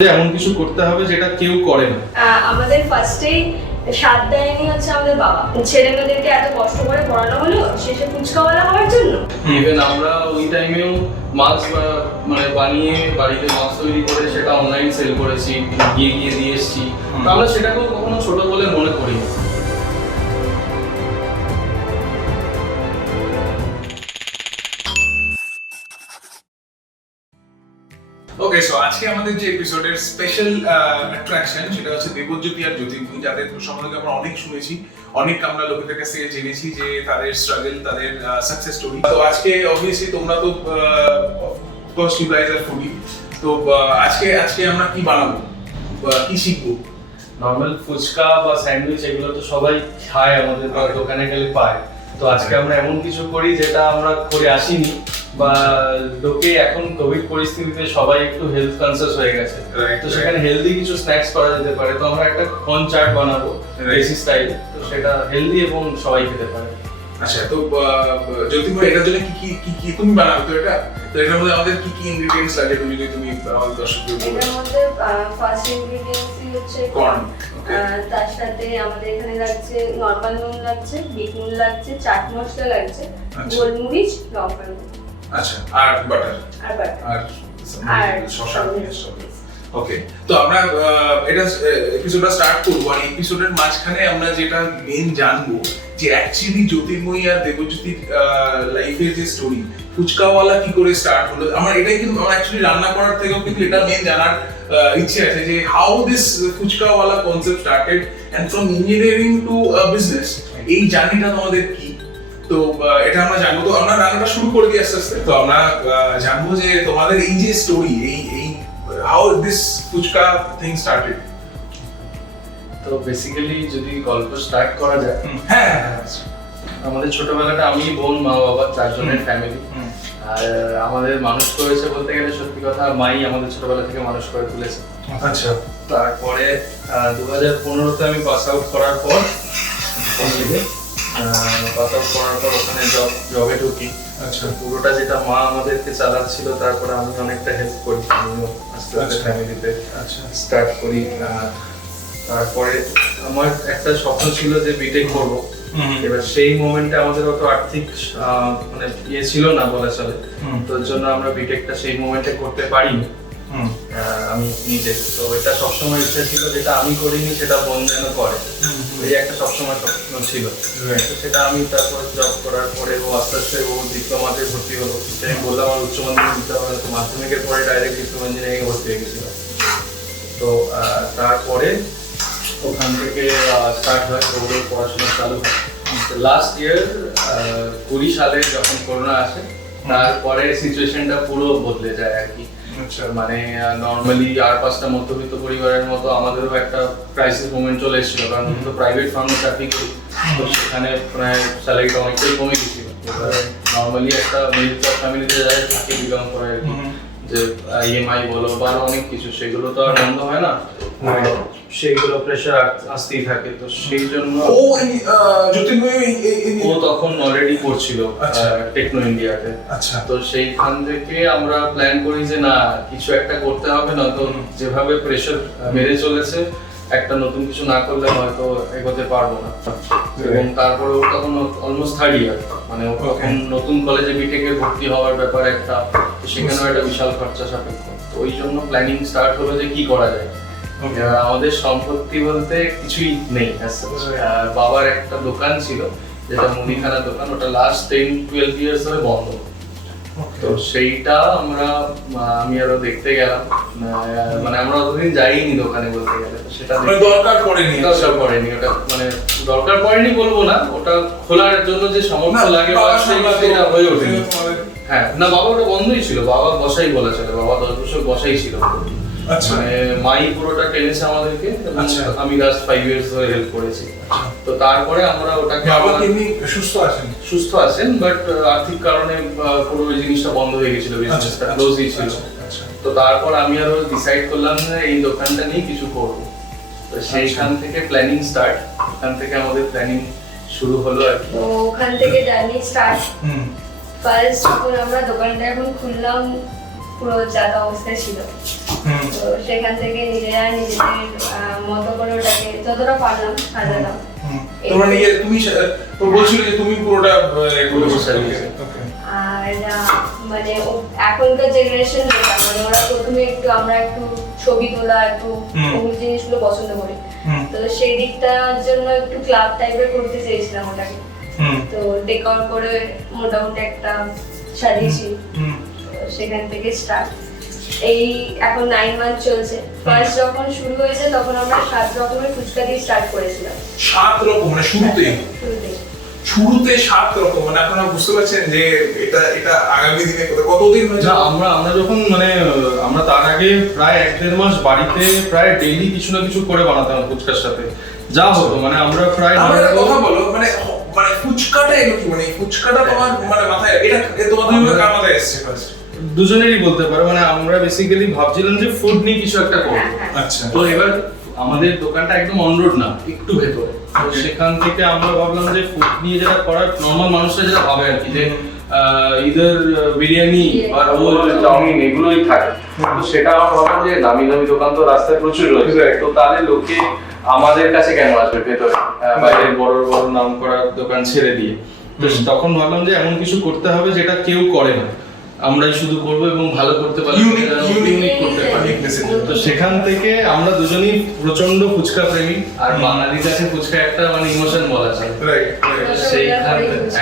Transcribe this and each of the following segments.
এমন কিছু করতে হবে যেটা কেউ করে না। আমাদের ফার্স্টেই সাত দেয়নি হচ্ছে আমাদের বাবা। ছেলে মেয়েদেরকে এত কষ্ট করে পড়ানো হলো শেষে ফুচকাওয়ালা হওয়ার জন্য। ইভেন আমরা ওই টাইমেও মাস্ক মানে বানিয়ে বাড়িতে মাস্ক তৈরি করে সেটা অনলাইন সেল করেছি, গিয়ে দিয়ে এসেছি। আমরা সেটাকেও কখনো ছোট বলে মনে করি। ওকে, সো আজকে আমাদের যে এপিসোডের স্পেশাল অ্যাট্রাকশন সেটা হচ্ছে দেবজ্যোতি আর জ্যোতির্ময়ী, যাদের সম্বন্ধে আমরা অনেক শুনেছি, অনেক আমরা লোকেদের কাছ থেকে জেনেছি যে তাদের স্ট্রাগল, তাদের সাকসেস স্টোরি। তো আজকে অবভিয়াসলি তোমরা তো of course you guys are foodie, তো আজকে আমরা কি বানাবো, কি শিখবো? নর্মাল ফুচকা বা স্যান্ডউইচ এগুলো তো সবাই খায়, আমাদের দোকানে গেলে পায়। তো আজকে আমরা এমন কিছু করি যেটা আমরা করে আসিনি, বা লোকে এখন কোভিড পরিস্থিতিতে সবাই একটু হেলথ কনসিয়াস হয়ে গেছে, তো সেখানে হেলদি কিছু স্ন্যাক্স করা যেতে পারে। তো আমরা একটা কর্ন চাট বানাবো দেশি স্টাইলে, তো সেটা হেলদি এবং সবাই খেতে পারে। আচ্ছা, তো জ্যোতির্ময়ী এটার জন্য কি তুমি বানাবে? তো এটার মধ্যে আমাদের কি ইনগ্রেডিয়েন্টস লাগে তুমি আমাদের দর্শকদের বলো। এর মধ্যে ফার্স্ট ইনগ্রেডিয়েন্টসই হচ্ছে কর্ন। তার সাথে আমাদের এখানে লাগছে নরমাল নুন লাগছে, বিট নুন লাগছে, চাট মশলা লাগছে, গোলমরিচ, লঙ্কা গুঁড়ো। আচ্ছা, আর বাটার আর শসা। ওকে, তো আমরা এটা এপিসোডটা স্টার্ট করব, আর এপিসোডের মাঝখানে আমরা যেটা মেন জানবো যে অ্যাকচুয়ালি জ্যোতির্ময়ী আর দেবজ্যোতির লাইফের যে স্টোরি, ফুচকাওয়ালা কি করে স্টার্ট হলো। আমরা এটাই কিন্তু আমরা অ্যাকচুয়ালি রান্না করার থেকেও কিন্তু এটা মেন জানার ইচ্ছে আছে যে how this phuchkawala concept started and from engineering to business, এই জার্নিটা তোমাদের কি। তো এটা আমরা জানবো। তো আমরা রান্নাটা শুরু করে দিই আস্তে আস্তে। তো আমরা জানবো যে তোমাদের এই যে স্টোরি, এই how this fuchka thing started. তো বেসিক্যালি যদি গল্প স্টার্ট করা যায়, হ্যাঁ, আমাদের ছোটবেলাটা আমি, বোন, মা, বাবা, চারজনের ফ্যামিলি। আর আমাদের মানুষ করেছে বলতে গেলে সত্যি কথা মাই আমাদের ছোটবেলা থেকে মানুষ করে তুলেছে। আচ্ছা, তারপরে 2015-তে আমি পাস আউট করার পর ওখানে জবে ঢুকি। আচ্ছা, পুরোটা যেটা মা আমাদেরকে চালাচ্ছিল, তারপরে আমি অনেকটা হেল্প করি, আমিও আস্তে আস্তে ফ্যামিলিতে স্টার্ট করি। তারপরে আমার একটা স্বপ্ন ছিল যে বিটেক করব। এবার সেই মোমেন্টে আমাদের অত আর্থিক মানে ইয়ে ছিল না বলা চলে, তো এর জন্য আমরা বিটেকটা সেই মোমেন্টে করতে পারিনি আমি নিজে। তো এটা সবসময় ইচ্ছা ছিল যেটা আমি করিনি সেটা বোন যেন করে, এই একটা সবসময় স্বপ্ন ছিল। তো সেটা আমি তারপর জব করার পরে ও আস্তে আস্তে ও ডিপ্লোমাতে ভর্তি হলো। আমি বললাম আমার উচ্চ মাধ্যমিক দিতে হবে, তো মাধ্যমিকের পরে ডাইরেক্ট ডিপ্লোমা ইঞ্জিনিয়ারিং ভর্তি হয়ে গেছিল। তো তারপরে ওখান থেকে স্টার্ট হয়, ওগুলোর পড়াশোনা চালু হয়। লাস্ট ইয়ার 20 সালে যখন করোনা আসে, তারপরে সিচুয়েশনটা পুরো বদলে যায় আর কি। মানে নর্মালি আর 5টা মধ্যবিত্ত পরিবারের মতো আমাদেরও একটা ক্রাইসিস মোমেন্ট চলে এসেছিল, কারণ আমি তো প্রাইভেট ফার্মে চাকরি করি, তো সেখানে প্রায় স্যালারিটা অনেকটাই কমে গেছিল। নর্মালি একটা মিডল ক্লাস ফ্যামিলিতে যারা থাকে, বিলং করে আর কি, যে ইএমআই বলো বা অনেক কিছু, সেগুলো তো আর বন্ধ হয় না, সেইগুলো প্রেশার আসতেই থাকে। তো সেই জন্য ও তখন অলরেডি পড়ছিল টেকনো ইন্ডিয়াতে। আচ্ছা, তো সেইখান থেকে আমরা প্ল্যান করি যে না, কিছু একটা করতে হবে, না তো যেভাবে প্রেশার বেড়ে চলেছে একটা নতুন কিছু না করলে হয়তো এগোতে পারবো না। এবং তারপরে ও তখন অলমোস্ট 3rd ইয়ার, মানে ও তখন নতুন কলেজে বিটেকে ভর্তি হওয়ার ব্যাপার একটা, সেখানেও একটা বিশাল খরচা সাপেক্ষ। তো ওই জন্য প্ল্যানিং স্টার্ট হলো যে কি করা যায়। আমাদের সম্পত্তি বলতে কিছুই নেই। বাবার একটা দোকান ছিল, যেটা মুদিখানা দোকান, ওটা লাস্ট 10-12 ইয়ার্স ধরে বন্ধ। তো সেইটা আমি আরো দেখতে গেলাম, মানে আমরা অতদিন যাইনি দোকানে বলতে গেলে। তো সেটা দরকার পড়েনি, ওটা মানে দরকার পড়েনি বলবো না, ওটা খোলার জন্য যে সামর্থ্য লাগে সেটা হয়ে ওঠেনি। হ্যাঁ, না, বাবা ওটা বন্ধই ছিল, বাবা বসাই বলা চলে, বাবা 10 বছর বসাই ছিল। মানে মাই পুরোটা টেনেছে আমাদেরকে, আমি লাস্ট 5 ইয়ার্স ধরে হেল্প করেছি। তো তারপরে আমরা ওটাকে সুস্থ আছেন, বাট আর্থিক কারণে পুরো ওই জিনিসটা বন্ধ হয়ে গেছিল, বিজনেসটা ক্লোজই ছিল। তো তারপর আমি আরো ডিসাইড করলাম যে এই দোকানটা নিয়ে কিছু করবো। তো সেইখান থেকে প্ল্যানিং স্টার্ট, ওখান থেকে আমাদের প্ল্যানিং শুরু হলো আর কি। তো ওখান থেকে জার্নি স্টার্ট। ফার্স্ট যখন আমরা দোকানটা এখন খুললাম, পুরো যাতা অবস্থা ছিল। তো সেখান থেকে নিজেরা নিজেদের মতো করে ওটাকে যতটা পারলাম সাজালাম। তোমরা নিজে তুমি তো বলছিলে যে তুমি পুরোটা এগুলো আর মানে এখনকার জেনারেশন যেটা মানে ওরা প্রথমে একটু আমরা একটু ছবি তোলা একটু ওই জিনিসগুলো পছন্দ করি, তো সেই দিকটার জন্য একটু ক্লাব টাইপের করতে চেয়েছিলাম ওটাকে। তো ডেকর করে মোটামুটি একটা সাজিয়েছি। সেখান থেকে স্টার্ট, এই এখন 9 মান্থ চলছে। ফার্স্ট যখন শুরু হয়েছে তখন আমরা 7 রকমের ফুচকা দিয়ে স্টার্ট করেছিলাম। 7 রকম মানে শুরুতে 7 রকম, মানে আপনারা বুঝতে পারছেন যে এটা আগামী দিনে কতদিন হয়েছে? না আমরা যখন মানে আমরা তার আগে প্রায় 1-1.5 মাস বাড়িতে প্রায় ডেইলি কিছু না কিছু করে বানাতাম ফুচকার সাথে, যা হতো মানে আমরা প্রায় কথা বলো মানে ফুচকাটা এলো কি, মানে ফুচকাটা তোমার মানে মাথায় এটা তোমার দুই কার মাথায় এসেছে ফার্স্ট? দুজনেরই বলতে পারো, মানে আমরা বেসিক্যালি ভাবছিলাম যে ফুড নিয়ে কিছু একটা করব। আচ্ছা। তো এবার আমাদের দোকানটা একদম অন রোড না, একটু ভেতরে, তো সেখান থেকে আমরা ভাবলাম যে ফুড নিয়ে যেটা করার নর্মাল মানুষরা যেটা ভাবে আর কি, যে ইদার বিরিয়ানি আর রোল চাউমিন এগুলোই থাকে, তো সেটা আমরা ভাবলাম যে দামি দামি দোকান তো রাস্তায় প্রচুর রয়েছে, তো তাহলে লোকে আমাদের কাছে কেন আসবে ভেতরে, বাইরের বড় বড় নাম করা দোকান ছেড়ে দিয়ে। তো তখন ভাবলাম যে এমন কিছু করতে হবে যেটা কেউ করে না, আমরাই শুধু করবো এবং ভালো করতে পারি, ইউনিক করতে পারি। তো সেখান থেকে আমরা দুজনেই প্রচন্ড ফুচকা প্রেমী, আর বাঙালির কাছে ফুচকা একটা মানে ইমোশন বলা যায়।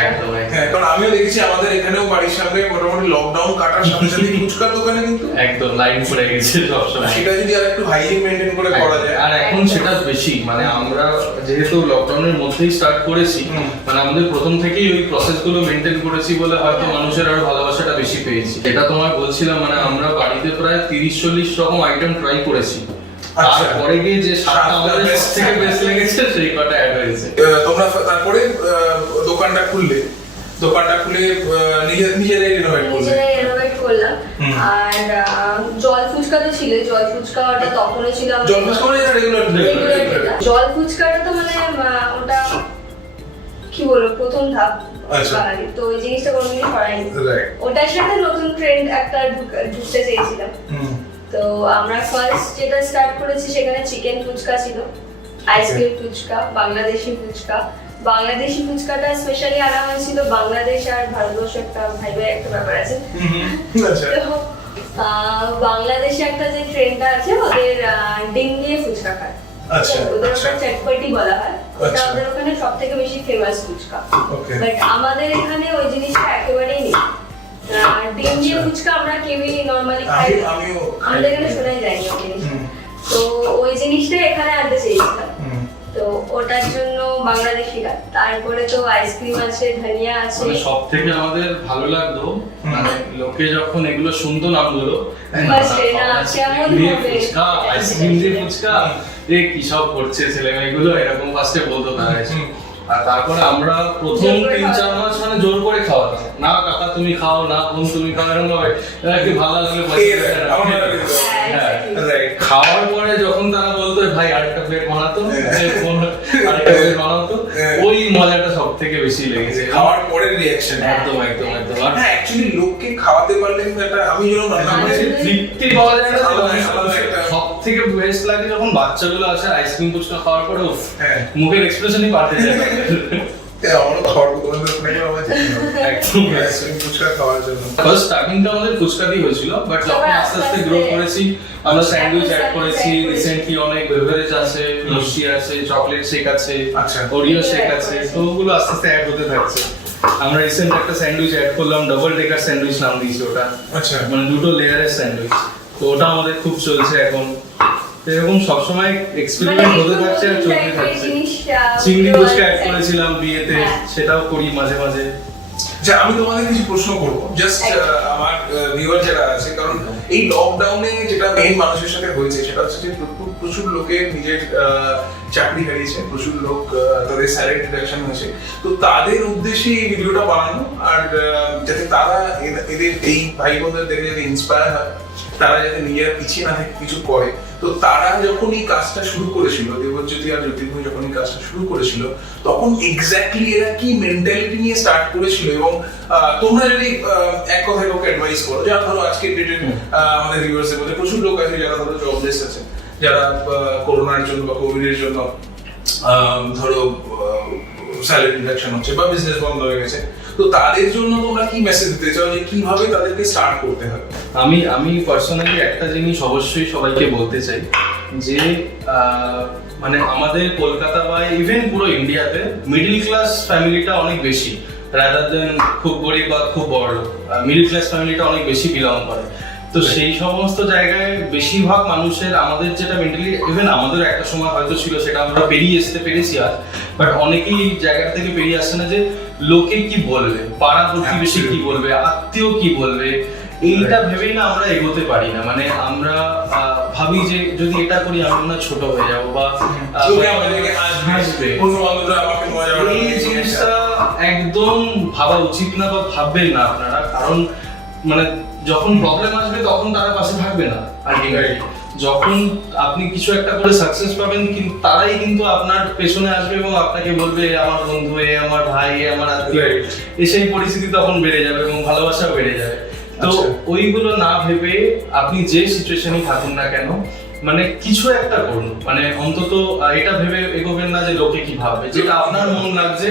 একদম হ্যাঁ, কারণ আমিও দেখেছি আমাদের এখানেও বাড়ির সামনে মোটামুটি লকডাউন কাটার সাথে সাথে ফুচকার দোকানে কিন্তু একদম লাইন পড়ে গেছে সবসময়। সেটা যদি আর একটু হাইজিন মেইনটেইন করে করা যায়, আর এখন সেটা বেশি, মানে আমরা যেহেতু লকডাউনের মধ্যেই স্টার্ট করেছি, মানে আমাদের প্রথম থেকেই ওই প্রসেসগুলো মেইনটেইন করেছি বলে হয়তো মানুষের আরো ভালোবাসাটা বেশি পেয়েছি। এটা তোমায় বলছিলাম, মানে আমরা বাড়িতে প্রায় 30-40 রকম আইটেম ট্রাই করেছি, তারপরে গিয়ে যে 7টা আমাদের সবথেকে বেস্ট লেগেছে সেই কটা অ্যাড হয়েছে। তোমরা তারপরে দোকানটা খুলে নিজেরাই রিনোভেট করলাম। আর জল ফুচকা তো ছিল, জল ফুচকাটা তখনও ছিল, জল ফুচকাটা তো মানে ওটা কি বলবো প্রথম ধাপ বাঙালি, তো ওই জিনিসটা কোনোদিনই করাইনি। ওটার সাথে নতুন ট্রেন্ড একটা ঢুকতে চেয়েছিলাম। তো আমরা ফার্স্ট যেটা স্টার্ট করেছি সেখানে চিকেন ফুচকা ছিল, আইসক্রিম ফুচকা, বাংলাদেশি ফুচকা। বাংলাদেশি ফুচকাটা স্পেশালি আনা হয়েছিল, বাংলাদেশ আর ভারতবর্ষ একটা ভাইবের একটা ব্যাপার আছে। তো বাংলাদেশে একটা যে ট্রেন্ডটা আছে ওদের ডিম দিয়ে ফুচকা খায়, ওদের ওটা চটপটি বলা হয়, ওটা ওদের ওখানে সব থেকে বেশি ফেমাস ফুচকা। বাট আমাদের এখানে ওই জিনিসটা একেবারেই নেই। ডিম দিয়ে ফুচকা আমরা কেউই নর্মালি খাই, আমাদের এখানে শোনাই যায়নি ওই জিনিসটা। তো ওই জিনিসটা এখানে আনতে চেয়েছিলাম, তো ওটার জন্য বাংলাদেশি গাছ। তারপরে তো আইসক্রিম আছে, ধনিয়া আছে। সব থেকে আমাদের ভালো লাগতো মানে লোকে যখন এগুলো শুনতো নামগুলো, আইসক্রিম দিয়ে ফুচকা, এ কি সব করছে ছেলে মেয়েগুলো, এরকম ফার্স্টে বলতো তারা। আর তারপরে আমরা প্রথম 3-4 মাস মানে জোর করে খাওয়াতাম, না কাকা তুমি খাও, না বোন তুমি খাও, এরকম ভাবে কি ভালো লাগলে খাওয়ার পরে যখন তারা বলতো ভাই আরেকটা প্লেট বানাতো, আরেকটা প্লেট বানাতো, ওই মজাটা সব থেকে বেশি লেগেছে খাওয়ার পরের রিঅ্যাকশন। একদম একদম একদম। আর হ্যাঁ অ্যাকচুয়ালি লোককে খাওয়াতে পারলে একটা আমি যেরকম তৃপ্তি পাওয়া যায় না, সব থেকে বেস্ট লাগে যখন বাচ্চাগুলো আসে আইসক্রিম ফুচকা খাওয়ার পরে মুখের এক্সপ্রেশনই পাল্টে যায়। ফার্স্ট স্টার্টিংটা আমাদের ফুচকা দিয়ে হয়েছিল, বাট যখন আস্তে আস্তে গ্রো করেছি আমরা স্যান্ডউইচ অ্যাড করেছি, রিসেন্টলি অনেক বেভারেজ আছে, লস্যি আছে, চকলেট শেক আছে, ওরিও শেক আছে, তো ওগুলো আস্তে আস্তে অ্যাড হতে থাকছে। আমরা রিসেন্ট একটা স্যান্ডউইচ অ্যাড করলাম, ডাবল ডেকার স্যান্ডউইচ নাম দিয়েছি ওটা, মানে 2টো লেয়ারের স্যান্ডউইচ, তো ওটা আমাদের খুব চলছে এখন। এরকম সবসময় এক্সপেরিমেন্ট হতে থাকছে আর চলতে থাকছে। চিংড়ি ফুচকা অ্যাড করেছিলাম বিয়েতে, সেটাও করি মাঝে মাঝে। আচ্ছা আমি তোমাদের কিছু প্রশ্ন করবো, জাস্ট আমার ভিউয়ার যারা আছে, কারণ এই লকডাউনে যেটা মেইন মানুষের সাথে হয়েছে সেটা হচ্ছে যে প্রচুর লোকের নিজের চাকরি হারিয়েছে, প্রচুর লোক তাদের স্যালারি ডিডাকশন হয়েছে, তো তাদের উদ্দেশ্যে এই ভিডিওটা বানানো, আর যাতে তারা এদের এই ভাই বোনদের দেখে যাতে ইন্সপায়ার হয়, তারা যাতে নিজেরা পিছিয়ে না থেকে কিছু করে। তো তারা যখন এই কাজটা শুরু করেছিল, দেবজ্যোতি আর জ্যোতির্ময় যখন এই কাজটা শুরু করেছিল, তখন এক্স্যাক্টলি এরা কি মেন্টালিটি নিয়ে স্টার্ট করেছিল, এবং তোমরা যদি এক কথায় লোক অ্যাডভাইস করো, যারা ধরো আজকে ডেটে আমাদের ভিউয়ার্সের মধ্যে প্রচুর লোক আছে যারা ধরো জবলেস আছে, যারা করোনার জন্য বা কোভিডের জন্য ধরো স্যালারি রিডাকশন হচ্ছে বা বিজনেস বন্ধ হয়ে গেছে, তো তাদের জন্য তোমরা কি মেসেজ দিতে চাও যে কিভাবে তাদেরকে স্টার্ট করতে হবে? আমি পার্সোনালি একটা জিনিস অবশ্যই সবাইকে বলতে চাই যে মানে আমাদের কলকাতা বা ইভেন পুরো ইন্ডিয়াতে মিডল ক্লাস ফ্যামিলিটা অনেক বেশি, রাদার দেন খুব গরিব বা খুব বড় লোক, মিডল ক্লাস ফ্যামিলিটা অনেক বেশি বিলং করে। তো সেই সমস্ত জায়গায় বেশিরভাগ মানুষের আমাদের যেটা মেন্টালি, ইভেন আমাদের একটা সময় হয়তো ছিল, সেটা আমরা পেরিয়ে আসতে পেরেছি আর, বাট অনেকেই এই জায়গা থেকে বেরিয়ে আসছে না যে লোকে কি বলবে, পাড়া প্রতিবেশী কি বলবে, আত্মীয় কি বলবে, এইটা ভেবেই না আমরা এগোতে পারি না। মানে আমরা ভাবি যে যদি এটা করি আমরা না ছোট হয়ে যাবো বা এই জিনিসটা একদম ভাবা উচিত না বা ভাববেন না আপনারা, কারণ মানে যখন প্রবলেম আসবে তখন তারা পাশে থাকবে না। আলটিমেটলি যখন আপনি কিছু একটা করে সাকসেস পাবেন, কিন্তু তারাই কিন্তু আপনার পেছনে আসবে এবং আপনাকে বলবে আমার বন্ধু, এ আমার ভাই, এ আমার আত্মীয়, সেই পরিস্থিতি তখন বেড়ে যাবে এবং ভালোবাসা বেড়ে যাবে। তো ওইগুলো না ভেবে আপনি যে সিচুয়েশনে থাকুন না কেন, মানে কিছু একটা করুন, মানে অন্তত এটা ভেবে এগোবেন না যে লোকে কি ভাববে। যেটা আপনার মন লাগছে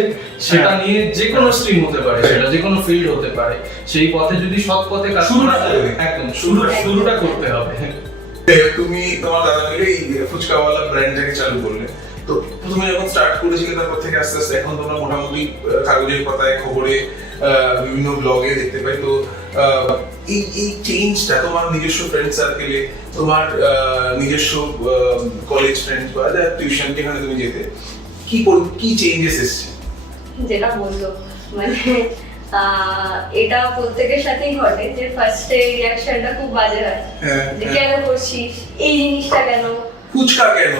সেটা নিয়ে যে কোনো স্ট্রিম হতে পারে, সেটা যে কোনো ফিল্ড হতে পারে, সেই পথে যদি সৎ পথে কাজ করা যায়, একদম শুরুটা করতে হবে। তুমি তোমার দাদা মিলে এই ফুচকাওয়ালা ব্র্যান্ডটাকে চালু করলে, তো প্রথমে যখন স্টার্ট করেছিলে তারপর থেকে আস্তে আস্তে এখন তোমরা মোটামুটি কাগজের পাতায়, খবরে, বিভিন্ন ব্লগে দেখতে পাই। তো এই চেঞ্জটা তোমার নিজস্ব ফ্রেন্ড সার্কেলে, তোমার নিজস্ব কলেজ ফ্রেন্ডস বা টিউশন যেখানে তুমি যেতে, কি চেঞ্জেস এসেছে? যেটা বললো মানে এটা প্রত্যেকের সাথেই ঘটে যে ফার্স্টে রিঅ্যাকশনটা খুব বাজে হয়, যে কেন করছিস এই জিনিসটা, কেন ফুচকা কেন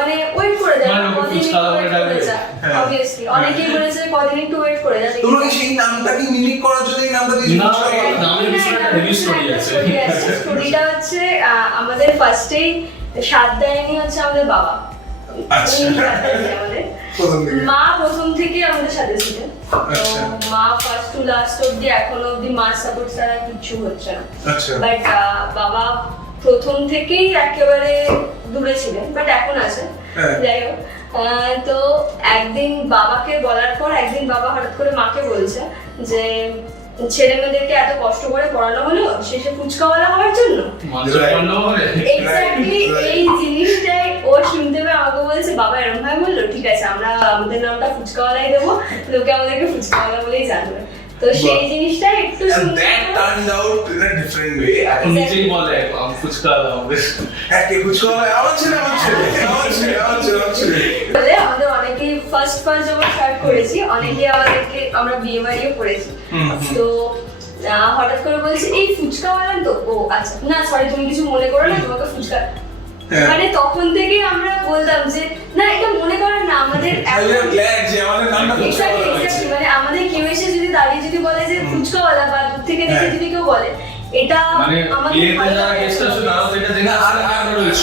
মানে ওয়েট করে যায়, কদিন ওয়েট করে যায়, অবভিয়াসলি অনেকেই বলেছে কদিন একটু ওয়েট করে যায়। তোমরা কি সেই নামটাকে মিমিক করার জন্য এই নামটা দিয়েছো? না, নামের বিষয়টা হেভি স্টোরি আছে। স্টোরিটা হচ্ছে আমাদের ফার্স্টেই সাত দেয়নি হচ্ছে আমাদের বাবা। মা প্রথম থেকে আমাদের সাথে ছিলেন, তো মা ফার্স্ট টু লাস্ট অব্দি এখনো অব্দি মার সাপোর্ট ছাড়া কিছু হচ্ছে না। বাট বাবা প্রথম থেকেই একেবারে দূরে ছিলেন, বাট এখন আছে। যাই হোক, তো একদিন বাবাকে বলার পর একদিন বাবা হঠাৎ করে মাকে বলছে যে ছেলে মেয়েদেরকে এত কষ্ট করে পড়ানো হলো, শেষে ফুচকাওয়ালা হওয়ার জন্য। এক্স্যাক্টলি এই জিনিসটাই ও শুনতে পেয়ে আমাকে বলছে, বাবা এরকম ভাবে বললো, ঠিক আছে আমরা আমাদের নামটা ফুচকাওয়ালাই দেবো, লোকে আমাদেরকে ফুচকাওয়ালা বলেই জানবে। তো সেই জিনিসটা একটু নিজেই বলে ফুচকাওয়ালা হবে, আমাদের অনেকেই ফার্স্ট যখন স্টার্ট করেছি, অনেকে আমাদেরকে, আমরা বিএমআইও করেছি, তো হঠাৎ করে বলছে এই ফুচকাওয়ালা তো, ও আচ্ছা না সরি তুমি কিছু মনে করো না, তোমাকে ফুচকা, মানে তখন থেকে আমরা বলতাম যে না এটা মনে করেন না, আমাদের মানে আমাদের কেউ এসে যদি দাঁড়িয়ে যদি বলে যে ফুচকাওয়ালা বা দূর থেকে দেখে যদি কেউ বলে, এটা আমাদের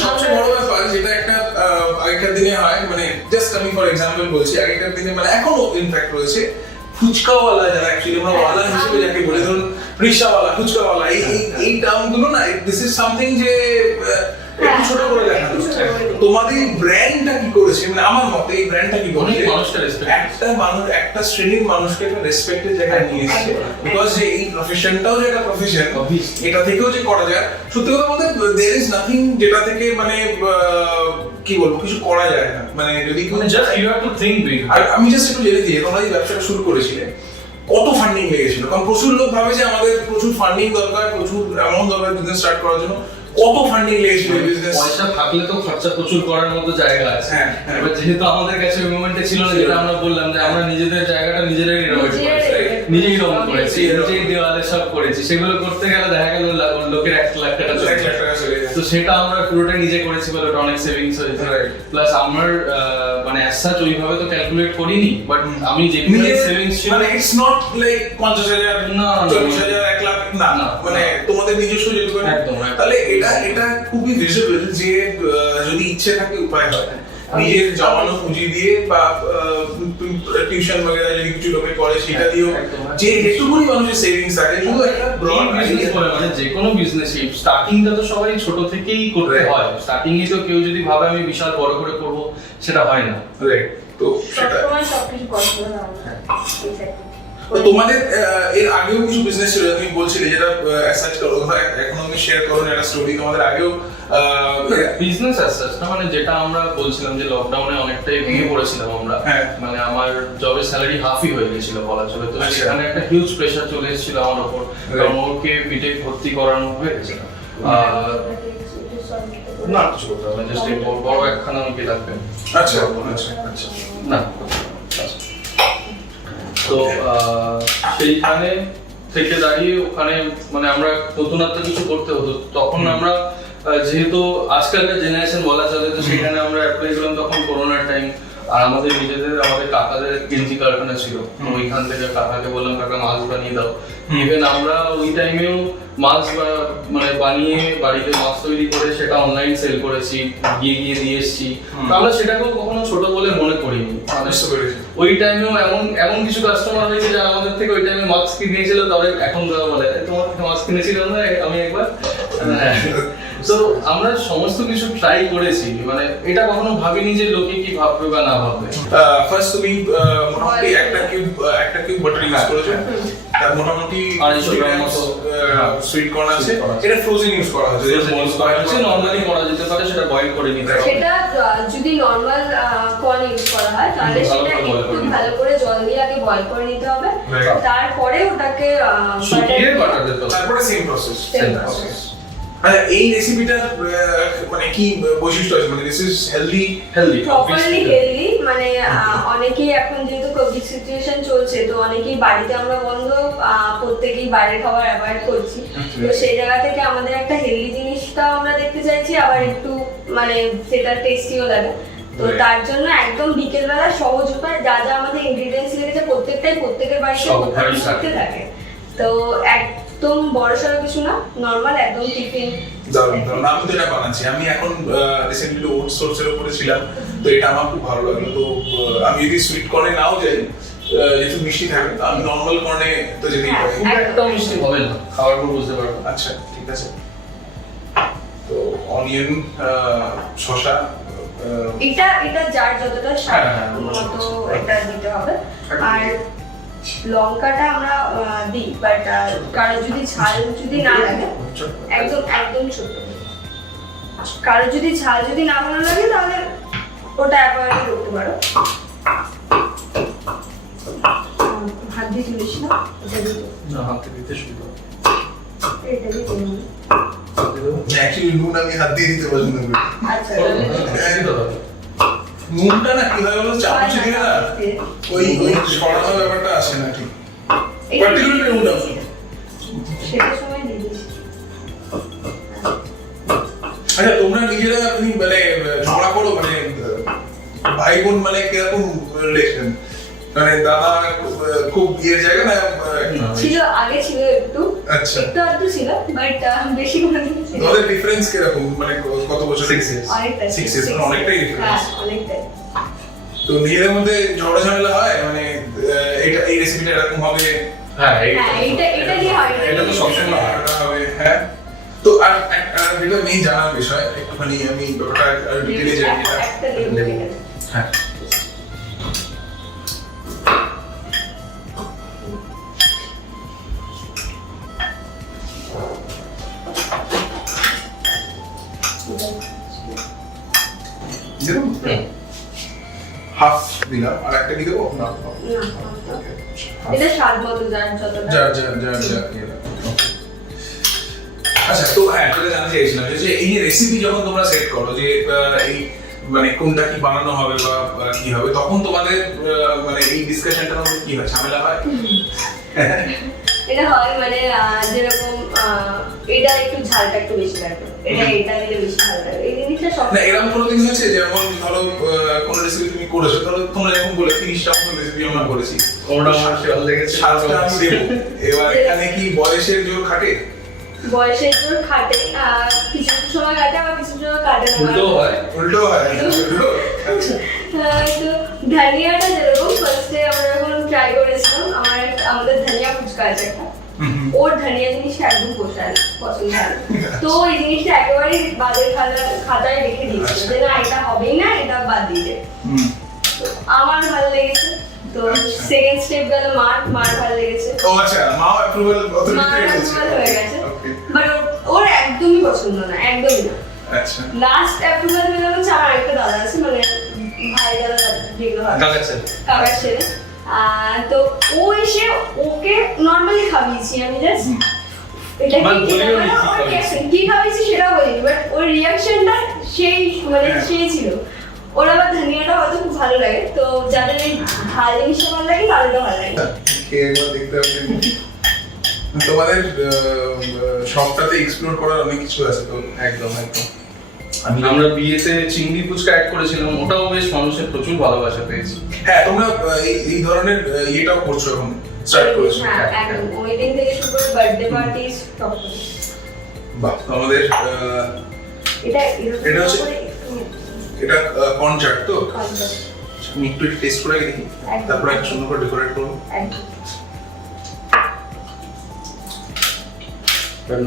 সবচেয়ে বড় ব্যাপার যেটা একটা আগেকার দিনে হয়, মানে জাস্ট আমি ফর এক্সাম্পল বলছি, আগেকার দিনে মানে এখনো ইনফ্যাক্ট রয়েছে ফুচকাওয়ালা, যারা অ্যাকচুয়ালি আমরা ওয়ালা হিসেবে যাকে বলে, ধরুন রিকশাওয়ালা, ফুচকাওয়ালা, এই টার্মগুলো না, দিস ইজ সামথিং যে একটু ছোট করে দেখানো। তোমাদের ব্র্যান্ডটা কি করেছে, মানে আমার মতে এই ব্র্যান্ডটা কি করেছে, একটা মানুষ, একটা শ্রেণীর মানুষকে একটা রেসপেক্টের জায়গায় নিয়ে এসেছে। বিকজ যে এই প্রফেশনটাও যে একটা প্রফেশন, এটা থেকেও যে করা যায়, সত্যি কথা বলতে দেয়ার ইজ নাথিং যেটা থেকে মানে কি বলবো কিছু করা যায় না, মানে যদি just you have to think big. আর আমি জাস্ট একটু জেনে দিই, তোমরা এই ব্যবসাটা শুরু করেছিলে কত ফান্ডিং লেগেছিল? কারণ প্রচুর লোক ভাবে যে আমাদের প্রচুর ফান্ডিং দরকার, প্রচুর অ্যামাউন্ট দরকার বিজনেস স্টার্ট করার জন্য। কত ফান্ডিং লেগেছিল বিজনেস? পয়সা থাকলে তো খরচা প্রচুর করার মতো জায়গা আছে। এবার যেহেতু আমাদের কাছে ওই মোমেন্টে ছিল না, যেটা আমরা বললাম যে আমরা নিজেদের জায়গাটা নিজেরাই রিনোভেট করেছি, নিজেই রং করেছি, নিজেই দেওয়ালে সব করেছি। সেগুলো করতে গেলে দেখা গেল লোকের 1 লাখ টাকা চলে যায়। তো সেটা আমরা পুরোটা নিজে করেছি বলে ওটা অনেক সেভিংস হয়েছে। প্লাস আমার মানে অ্যাজ সাচ ওইভাবে তো ক্যালকুলেট করিনি, বাট আমি যেগুলো সেভিংস ছিল মানে ইটস নট লাইক 50,000 না 40,000 1 লাখ না, মানে তোমাদের নিজস্ব যেটুকু। তাহলে এটা খুবই ভিজিবল যে যদি ইচ্ছে থাকে উপায় হয় নিজের জমানো পুঁজি দিয়ে বা টিউশন বগেরা যদি কিছু লোকে করে সেটা দিয়েও যে যেটুকুনি মানুষের সেভিংস থাকে শুধু একটা ব্রড বিজনেস করে, মানে যে কোনো বিজনেসই স্টার্টিংটা তো সবাই ছোট থেকেই করতে হয়। স্টার্টিং এ তো কেউ যদি ভাবে আমি বিশাল বড় করে করব, সেটা হয় না। রাইট। তো সেটা সবসময় সবকিছু পসিবল হয় না। তো তোমাদের এর আগেও কিছু বিজনেস ছিল তুমি বলছিলে, যেটা অ্যাসাচ করো এখন আমি শেয়ার করো একটা স্টোরি। তোমাদের আগেও বিজনেস অ্যাজ সাচ না, মানে যেটা আমরা বলছিলাম যে লকডাউনে অনেকটাই ভেঙে পড়েছিলাম আমরা। মানে আমার জবের স্যালারি হাফই হয়ে গেছিল বলা চলে। তো সেখানে একটা হিউজ প্রেসার চলে এসেছিল আমার উপর, কারণ ওকে বিটেক ভর্তি করানো হয়েছে। না কিছু করতে হবে, জাস্ট এই বড় একখানা আমাকে লাগবে। আচ্ছা আচ্ছা আচ্ছা না তো সেইখানে থেকে দাঁড়িয়ে ওখানে মানে আমরা নতুনত্ব কিছু করতে হতো। তখন আমরা যেহেতু আজকালকার জেনারেশন বলা চলে, তো সেখানে আমরা অ্যাপ্লাই করলাম তখন করোনার টাইম। আর আমাদের আমাদের কাকাদের গেঞ্জি কারখানা ছিল, ওইখান থেকে কাকাকে বললাম কাকা মাছ বানিয়ে দাও। ইভেন আমরা ওই টাইমেও মাছ মানে বানিয়ে বাড়িতে মাছ তৈরি করে সেটা অনলাইন সেল করেছি, গিয়ে দিয়ে এসেছি। আমরা সেটাকেও কখনো ছোট বলে মনে করিনি। ওই টাইমেও এমন কিছু কাস্টমার হয়েছে যারা আমাদের থেকে ওই টাইমে মাছ কিনেছিল, তবে এখন তারা বলে তোমার থেকে মাছ কিনেছিলাম না আমি একবার। তো আমরা সমস্ত কিছু ট্রাই করেছি, মানে এটা কখনো ভাবিনি যে লোকে কি ভাববে বা না ভাববে। ফার্স্ট তুমি মোটামুটি একটা কিউব বাটার ইউজ করেছো, তার মোটামুটি 250 গ্রাম সুইট কর্ন আছে। এটা ফ্রোজেন ইউজ করা হয়েছে, নরমালি করা যেতে পারে, সেটা বয়েল করে নিতে হবে। সেটা যদি নরমাল কর্ন ইউজ করা হয় তাহলে সেটা একটু ভালো করে জল দিয়ে আগে বয়েল করে নিতে হবে, তারপরে ওটাকে শুকিয়ে বাটার দিতে হবে, তারপরে সেম প্রসেস। আচ্ছা এই রেসিপিটার মানে কি বৈশিষ্ট্য আছে, মানে this is healthy properly healthy. মানে অনেকেই এখন যেহেতু কোভিড সিচুয়েশন চলছে, তো অনেকেই বাড়িতে আমরা বন্ধ, প্রত্যেকেই বাইরের খাবার অ্যাভয়েড করছি। তো সেই জায়গা থেকে আমাদের একটা হেলদি জিনিসটা আমরা দেখতে চাইছি, আবার একটু মানে সেটা টেস্টিও লাগে। তো তার জন্য একদম বিকেলবেলা সহজ উপায়, যা যা আমাদের ইনগ্রেডিয়েন্টস লেগেছে প্রত্যেকের বাড়িতে করতে থাকে। তো একদম বড়সড় কিছু না, নরমাল একদম টিফিন। দারুণ। আমি তো এটা বানাচ্ছি, আমি এখন রিসেন্টলি ওটস সোর্সের উপরে ছিলাম, তো এটা আমার খুব ভালো লাগলো। তো আমি যদি সুইট কর্নে নাও যাই, যেহেতু মিষ্টি থাকে, তো আমি নর্মাল কর্নে তো যেতেই পারি। একদম মিষ্টি হবে না, খাওয়ার পর বুঝতে পারবো। আচ্ছা ঠিক আছে। তো অনিয়ন, শসা, এটা যার যতটা স্বাদ মতো এটা দিতে হবে। আর লঙ্কাটা আমরা দিই, বাট কারো যদি ঝাল যদি না লাগে, একদম ছোট, কারো যদি ঝাল যদি না ভালো লাগে তাহলে ওটা অ্যাভয়েড করতে পারো। হাত দিয়ে তুলিস না, না হাতে দিতে শুরু করো। এটা দিয়ে দিলাম। অ্যাকচুয়ালি নুন আমি হাত দিয়ে দিতে পছন্দ করি। আচ্ছা নুনটা না কি হয় বলো, চামচ দিয়ে না ওই সরানো ব্যাপারটা আসে না ঠিক। পার্টিকুলারলি নুন আছে সেটা সময় দিয়ে দিস। আচ্ছা তোমরা নিজেরা তুমি মানে ঝগড়া করো, মানে ভাই বোন মানে কিরকম রিলেশন, মানে দাদা খুব বিয়ের জায়গা না? ছিল আগে, ছিল একটু, আচ্ছা একটু ছিল, বাট বেশি কোনো ছিল। তোমাদের ডিফারেন্স কিরকম, মানে কত বছর? 6 years। অনেকটাই ডিফারেন্স। হ্যাঁ অনেকটাই। তো নিজেদের মধ্যে ঝগড়া ঝামেলা হয়, মানে এই রেসিপিটা এরকম হবে, হ্যাঁ এটা দিয়ে হয়, এটা তো সবসময় হবে। হ্যাঁ তো আর এটা মেইন জানার বিষয়, একটুখানি আমি ব্যাপারটা ডিটেইলে জানি এটা। হ্যাঁ হাফ দিলাম, আর একটা কি দেবো? না এটা স্বাদ মতো যার যতটা। আচ্ছা তো হ্যাঁ, এটা জানতে চাইছিলাম যে এই রেসিপি যখন তোমরা সেট করো, যে এই মানে কোনটা কি বানানো হবে বা কি হবে, তখন তোমাদের মানে এই ডিসকাশনটার মধ্যে কি হয়, ঝামেলা হয়? এটা হয় মানে যেরকম এটা একটু ঝালটা একটু বেশি লাগবে, এটা দিলে বেশি ভালো লাগে, এই জিনিসটা সব না এরকম কোনো দিন হচ্ছে যেমন ধরো কোনো রেসিপি তুমি করেছো, ধরো তোমরা যখন বলে 30টা মতো রেসিপি আমরা করেছি, কোনটা আমার ভালো লেগেছে সাতটা আমি দেবো, এবার এখানে কি বয়সের জোর খাটে? বয়সের জোর খাটে, কিছু কিছু সময় কাটে আবার কিছু সময় কাটে না, উল্টো হয় আচ্ছা। তো ধনিয়াটা যেরকম ফার্স্টে আমরা যখন ট্রাই করেছিলাম, আমাদের ধনিয়া ফুচকা আছে একটা, ওর ধনিয়া জিনিসটা একদম পছন্দ হয় না, তো এই জিনিসটা একেবারে বাদের খাতায় রেখে দিয়েছিল যে না এটা হবেই না, এটা বাদ দিয়ে দে। তো আমার ভালো লেগেছে, তো সেকেন্ড স্টেপ গেল মার ভালো লেগেছে, ও আচ্ছা, মাও অ্যাপ্রুভাল হয়ে গেছে, বাট ওর একদমই পছন্দ না, একদমই না। আচ্ছা, লাস্ট অ্যাপ্রুভাল পেলাম হচ্ছে আমার একটা দাদা আছে, মানে ভাই দাদা যেগুলো হয় কাকার ছেলে, তো ও এসে ওকে নর্মালি খাবিয়েছি আমি, জাস্ট এটা কি খাবিয়েছি সেটা বলিনি, বাট ওর রিয়াকশনটা সেই মানে সেই ছিল। ওর আবার ধনিয়াটা হয়তো খুব ভালো লাগে, তো যাদের এই ঝাল জিনিসটা ভালো লাগে তাদেরটা ভালো লাগে। খেয়ে একবার দেখতে হবে। তোমাদের সবটাতে এক্সপ্লোর করার অনেক কিছু আছে তো। একদম আমরা বিয়েতে চিংড়ি ফুচকা অ্যাড করেছিলাম, ওটাও বেশ মানুষের প্রচুর ভালোবাসা পেয়েছে। হ্যাঁ, তোমরা এই ধরনের ইয়েটাও করছো এখন, স্টার্ট করেছো? হ্যাঁ একদম, ওয়েডিং থেকে শুরু করে বার্থডে পার্টি সব। বাহ, আমাদের এটা হচ্ছে এটা কনচার্ট তো, আমি একটু টেস্ট করে দেখি, তারপর একটা সুন্দর করে ডেকোরেট করবো।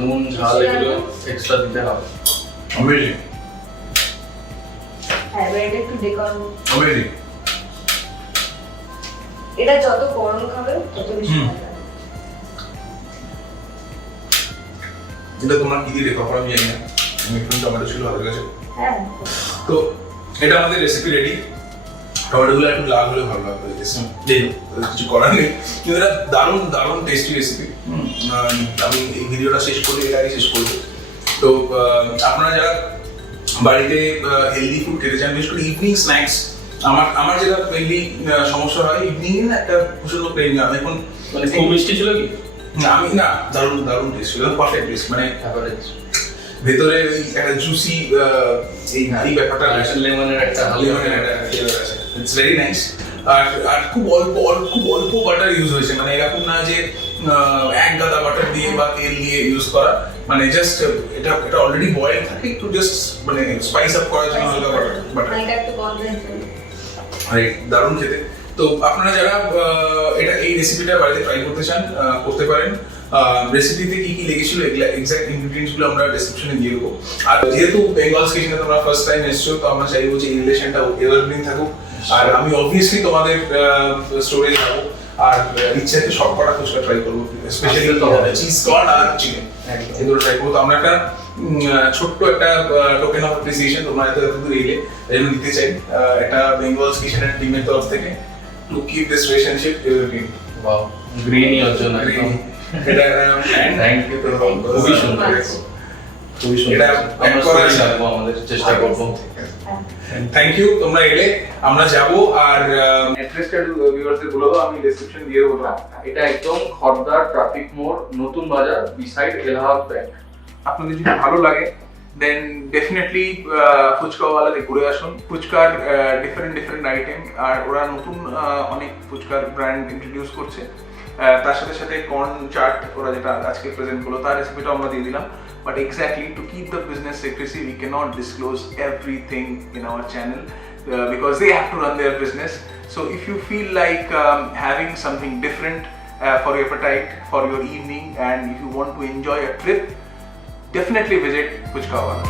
নুন ঝাল এগুলো এক্সট্রা দিতে হবে। অ্যামেজিং, হ্যাঁ এটা একটু ডেকোর, অ্যামেজিং। এটা যত গরম খাবে তত বেশি ভালো লাগে। এটা তোমরা কি দিয়ে ডেকোর করা আমি জানি না, আমি একটু টমেটো ছিল হাতের কাছে। হ্যাঁ, তো এটা আমাদের রেসিপি রেডি। টমেটোগুলো একটু লাল হলে ভালো লাগবে, কিছু করার নেই, কিন্তু এটা দারুণ দারুণ টেস্টি রেসিপি। আমি এই ভিডিওটা শেষ করলে এটা আগে শেষ করবো। তো আপনারা যারা বাড়িতে হেলদি ফুড খেতে চান, বিশেষ করে ইভিনিং স্ন্যাক্স, আমার যেটা মেনলি সমস্যা হয় ইভিনিং একটা প্রচন্ড ক্রেভিং। আমি এখন মানে খুব মিষ্টি ছিল কি? না, আমি না, দারুণ দারুণ টেস্ট ছিল, পারফেক্ট টেস্ট, মানে ভেতরে ওই একটা জুসি এই ব্যাপারটা আছে, লেমনের একটা ফ্লেভার আছে, ইটস ভেরি নাইস। আর খুব অল্প বাটার ইউজ হয়েছে, মানে এরকম না যে এক গাদা বাটার দিয়ে বা তেল দিয়ে ইউজ করা, মানে জাস্ট এটা অলরেডি বয়েল থাকে, একটু জাস্ট মানে স্পাইস আপ করার জন্য হালকা বাটার। এটা একটু গন্ধের জন্য দারুণ খেতে। তো আপনারা যারা এটা এই রেসিপিটা বাড়িতে ট্রাই করতে চান, করতে পারেন। রেসিপিতে কি কি লেগেছিল এক্সাক্ট ইনগ্রেডিয়েন্টস গুলো আমরা ডেসক্রিপশনে দিয়ে দেবো। আর যেহেতু বেঙ্গলস কিচেনে তোমরা ফার্স্ট টাইম এসছো, তো আমরা চাইবো যে এই রিলেশনটা এভারগ্রিন থাকুক। আর আমি অবভিয়াসলি তোমাদের স্টোরে যাবো, আর ইচ্ছাতে সব কটা ফুচকা ট্রাই করবো, স্পেশালি চিজ কর্ন আর চিকেন, এগুলো ট্রাই করবো। তো আমরা একটা ছোট্ট একটা টোকেন অফ অ্যাপ্রিসিয়েশন তোমরা এতদূর এলে এজন্য দিতে চাই, এটা বেঙ্গলস কিচেনের টিমের তরফ থেকে, to keep this relationship evergreen. Wow, গ্রিনই ওর জন্য একদম। এটা থ্যাংক ইউ, খুবই সুন্দর, খুবই সুন্দর। এটা আমরা করে রাখবো, আমাদের চেষ্টা করবো। থ্যাংক ইউ, তোমরা এলে আমরা যাব। আর অ্যাড্রেসটা ভিউয়ারদের বলে দাও, আমি ডেসক্রিপশন দিয়ে দেবো। এটা একদম খড়দার ট্রাফিক মোড়, নতুন বাজার, বিসাইড এলাহাবাদ ব্যাংক। আপনাদের যদি ভালো লাগে দেন ডেফিনেটলি ফুচকাওয়ালাতে ঘুরে আসুন। ফুচকার ডিফারেন্ট আইটেম, আর ওরা নতুন অনেক ফুচকার ব্র্যান্ড ইন্ট্রোডিউস করছে। তার সাথে সাথে কর্ন চাট ওরা যেটা আজকে প্রেজেন্ট করলো, তার রেসিপিটাও আমরা দিয়ে দিলাম। But exactly, to keep the business secrecy, we cannot disclose everything in our channel because they have to run their business. So if you feel like having something different for your appetite, for your evening, and if you want to enjoy a trip, definitely visit Puchkawala.